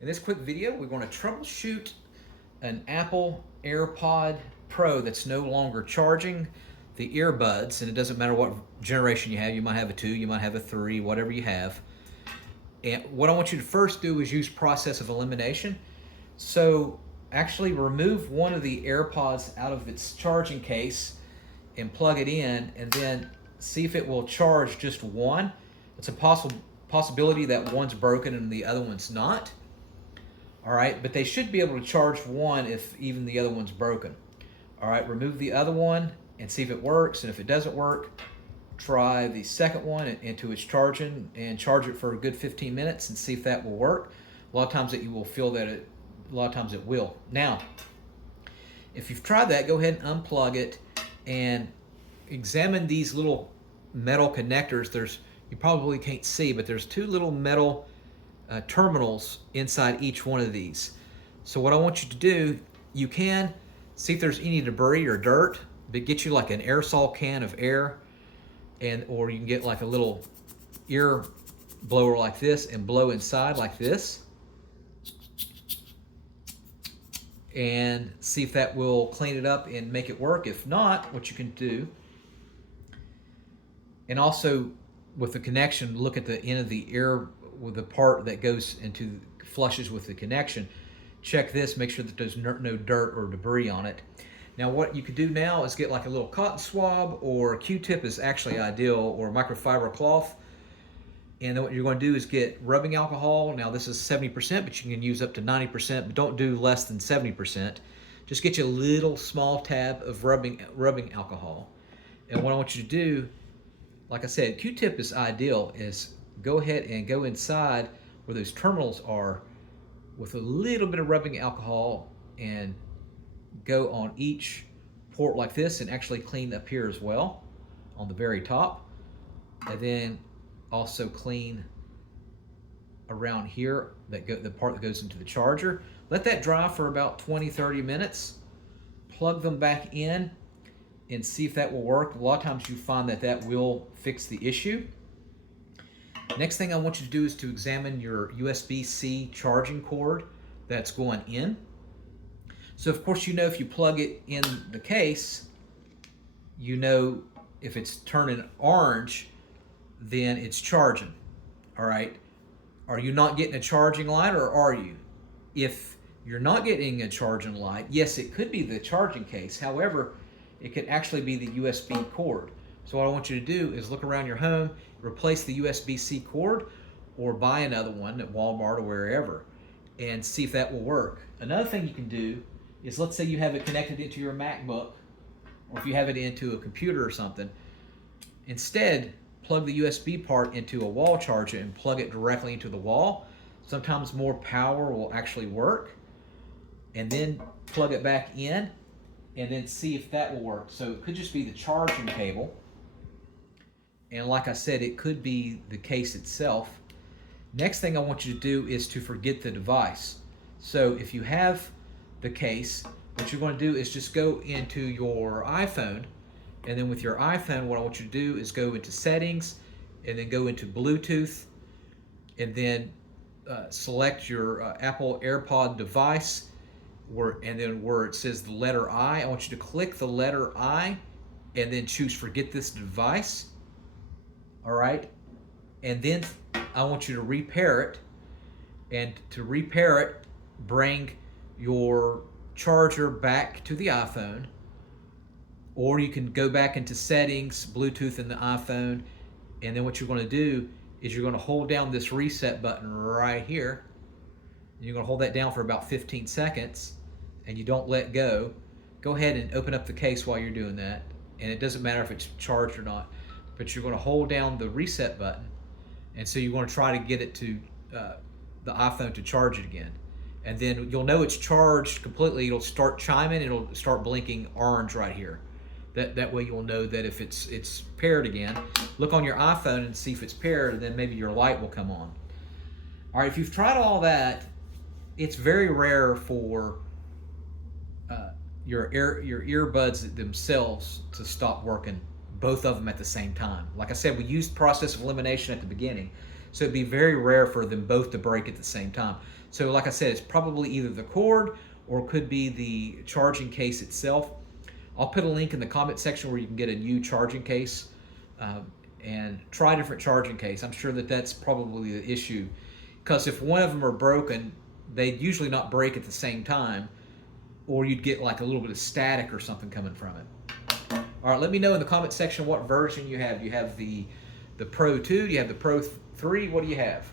In this quick video, we're going to troubleshoot an Apple AirPod Pro that's no longer charging the earbuds, and it doesn't matter what generation you have. You might have a 2, you might have a 3, whatever you have. And what I want you to first do is use process of elimination. So actually remove one of the AirPods out of its charging case and plug it in, and then see if it will charge just one. It's a possibility that one's broken and the other one's not. All right, but they should be able to charge one if even the other one's broken. All right, remove the other one and see if it works, and if it doesn't work, try the second one into its charging and charge it for a good 15 minutes and see if that will work. A lot of times that you will feel that a lot of times it will. Now, if you've tried that, go ahead and unplug it and examine these little metal connectors. You probably can't see, but there's two little metal terminals inside each one of these. So what I want you to do, you can see if there's any debris or dirt, but get you like an aerosol can of air, or you can get like a little ear blower like this and blow inside like this, and see if that will clean it up and make it work. If not, what you can do, and also with the connection, look at the end of the ear with the part that goes into flushes with the connection. Check this, make sure that there's no dirt or debris on it. Now what you could do now is get like a little cotton swab, or a Q-tip is actually ideal, or microfiber cloth. And then what you're going to do is get rubbing alcohol. Now this is 70%, but you can use up to 90%, but don't do less than 70%. Just get you a little small tab of rubbing alcohol. And what I want you to do, like I said, Q-tip is ideal, is go ahead and go inside where those terminals are with a little bit of rubbing alcohol and go on each port like this, and actually clean up here as well on the very top, and then also clean around here, the part that goes into the charger. Let that dry for about 20-30 minutes. Plug them back in and see if that will work. A lot of times you find that will fix the issue. Next thing I want you to do is to examine your USB-C charging cord that's going in. So of course, you know, if you plug it in the case, you know if it's turning orange, then it's charging. All right. Are you not getting a charging light, or are you? If you're not getting a charging light, yes, it could be the charging case. However, it could actually be the USB cord. So what I want you to do is look around your home, replace the USB-C cord, or buy another one at Walmart or wherever, and see if that will work. Another thing you can do is, let's say you have it connected into your MacBook, or if you have it into a computer or something, instead plug the USB part into a wall charger and plug it directly into the wall. Sometimes more power will actually work, and then plug it back in and then see if that will work. So it could just be the charging cable, and like I said, it could be the case itself. Next thing I want you to do is to forget the device. So if you have the case, what you're going to do is just go into your iPhone, and then with your iPhone, what I want you to do is go into settings, and then go into Bluetooth, and then select your Apple AirPod device, and then where it says the letter I want you to click the letter I, and then choose forget this device. All right, and then I want you to repair it, and to repair it, bring your charger back to the iPhone, or you can go back into settings, Bluetooth in the iPhone, and then what you're going to do is you're going to hold down this reset button right here. You're going to hold that down for about 15 seconds, and you don't let go. Go ahead and open up the case while you're doing that, and it doesn't matter if it's charged or not, but you're going to hold down the reset button, and so you want to try to get it to the iPhone to charge it again. And then you'll know it's charged completely. It'll start chiming. It'll start blinking orange right here. That way you'll know that if it's paired again. Look on your iPhone and see if it's paired, and then maybe your light will come on. All right, if you've tried all that, it's very rare for your earbuds themselves to stop working, both of them at the same time. Like I said, we used process of elimination at the beginning, so it'd be very rare for them both to break at the same time. So like I said, it's probably either the cord or could be the charging case itself. I'll put a link in the comment section where you can get a new charging case and try a different charging case. I'm sure that that's probably the issue, because if one of them are broken, they usually not break at the same time, or you'd get like a little bit of static or something coming from it. All right, let me know in the comment section what version you have. Do you have the Pro 2? Do you have the Pro 3? What do you have?